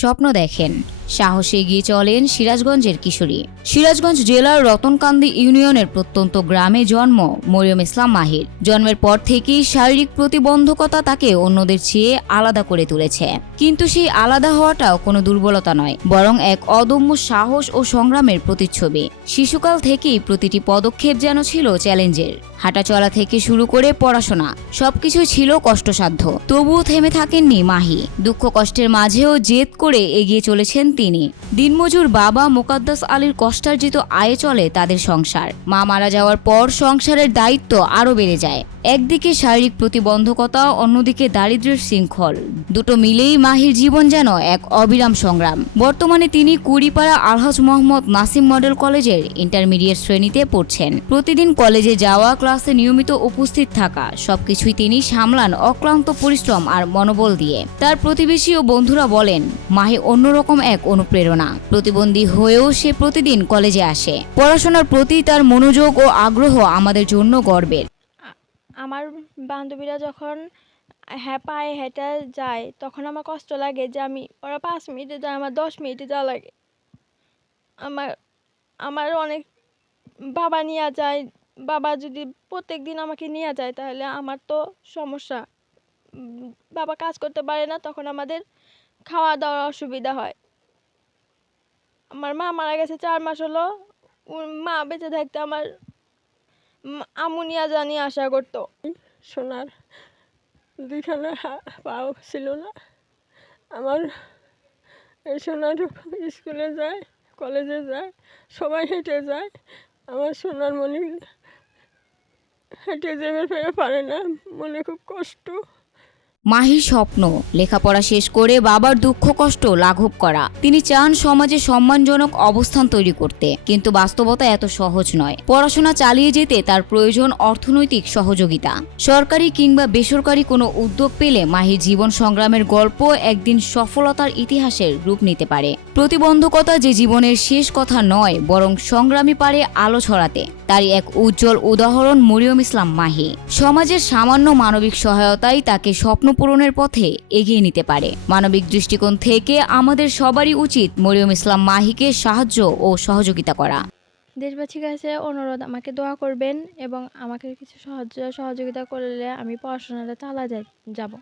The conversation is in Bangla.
স্বপ্ন দেখেন। সাহসে এগিয়ে চলেন সিরাজগঞ্জের কিশোরী। সিরাজগঞ্জ জেলার রতনকান্দি ইউনিয়নের প্রত্যন্ত গ্রামে জন্ম মরিয়ম ইসলাম মাহির। জন্মের পর থেকেই শারীরিক প্রতিবন্ধকতা তাকে অন্যদের চেয়ে আলাদা করে তুলেছে। কিন্তু সেই আলাদা হওয়াটাও কোনো দুর্বলতা নয়, বরং এক অদম্য সাহস ও সংগ্রামের প্রতিচ্ছবি। শিশুকাল থেকেই প্রতিটি পদক্ষেপ যেন ছিল চ্যালেঞ্জের। হাঁটাচলা থেকে শুরু করে পড়াশোনা সবকিছু ছিল কষ্টসাধ্য। তবুও থেমে থাকেননি মাহি। দুঃখ কষ্টের মাঝেও জেদ করে এগিয়ে চলেছেন তিনি। দিনমজুর বাবা মোকাদ্দাস আলীর কষ্টার্জিত আয়ে চলে তাদের সংসার। মা মারা যাওয়ার পর সংসারের দায়িত্ব আরও বেড়ে যায়। একদিকে শারীরিক প্রতিবন্ধকতা, অন্যদিকে দারিদ্র্যের শৃঙ্খল। দুটো মিলেই মাহির জীবন যেন এক অবিরাম সংগ্রাম। বর্তমানে তিনি কুড়িপাড়া আলহাজ মোহাম্মদ নাসিম মডেল কলেজের ইন্টারমিডিয়েট শ্রেণীতে পড়ছেন। প্রতিদিন কলেজে যাওয়া, ক্লাসে নিয়মিত উপস্থিত থাকা, সবকিছুই তিনি সামলান অক্লান্ত পরিশ্রম আর মনোবল দিয়ে। তার প্রতিবেশী ও বন্ধুরা বলেন, মাহি অন্যরকম এক অনুপ্রেরণা। প্রতিবন্ধী হয়েও সে প্রতিদিন কলেজে আসে। পড়াশোনার প্রতি তার মনোযোগ ও আগ্রহ আমাদের জন্য গর্বের। আমার বান্ধবীরা যখন হ্যাঁ পায়ে হেঁটে যায়, তখন আমার কষ্ট লাগে যে আমি, ওরা পাঁচ মিনিটে যায়, আমার দশ মিনিটে যাওয়া লাগে। আমার আমার অনেক বাবা নিয়ে যায়, বাবা যদি প্রত্যেক দিন আমাকে নিয়ে যায়, তাহলে আমার তো সমস্যা। বাবা কাজ করতে পারে না, তখন আমাদের খাওয়া দাওয়ার অসুবিধা হয়। আমার মা মারা গেছে চার মাস হলো। মা বেঁচে থাকতে আমার আমুনিয়া জানি আশা করতো। সোনার দুইখানে পাও ছিল না। আমার এই সোনার স্কুলে যায়, কলেজে যায়, সবাই হেঁটে যায়। আমার সোনার মনে হেঁটে যেতে পেরে পারে না, মনে খুব কষ্ট। মাহির স্বপ্ন। লেখাপড়া শেষ করে বাবার দুঃখ কষ্ট লাঘব করা। তিনি চান সমাজে সম্মানজনক অবস্থান তৈরি করতে, কিন্তু বাস্তবতা এত সহজ নয়। পড়াশোনা চালিয়ে যেতে তার প্রয়োজন অর্থনৈতিক সহযোগিতা। সরকারি কিংবা বেসরকারি কোনো উদ্যোগ পেলে মাহির জীবন সংগ্রামের গল্প একদিন সফলতার ইতিহাসের রূপ নিতে পারে। প্রতিবন্ধকতা যে জীবনের শেষ কথা নয়, বরং সংগ্রামী পারে আলো ছড়াতে। তারই এক উজ্জ্বল উদাহরণ মরিয়ম ইসলাম মাহি। সমাজের সামান্য মানবিক সহায়তাই তাকে স্বপ্ন পূরণের পথে এগিয়ে নিতে পারে। মানবিক দৃষ্টিকোণ থেকে আমাদের সবারই উচিত মরিয়ম ইসলাম মাহিকে সাহায্য ও সহযোগিতা করা। দেশবাসীর কাছে অনুরোধ, আমাকে দোয়া করবেন এবং আমাকে কিছু সাহায্য, সহযোগিতা করলে আমি পড়াশোনাটা চালা যাব।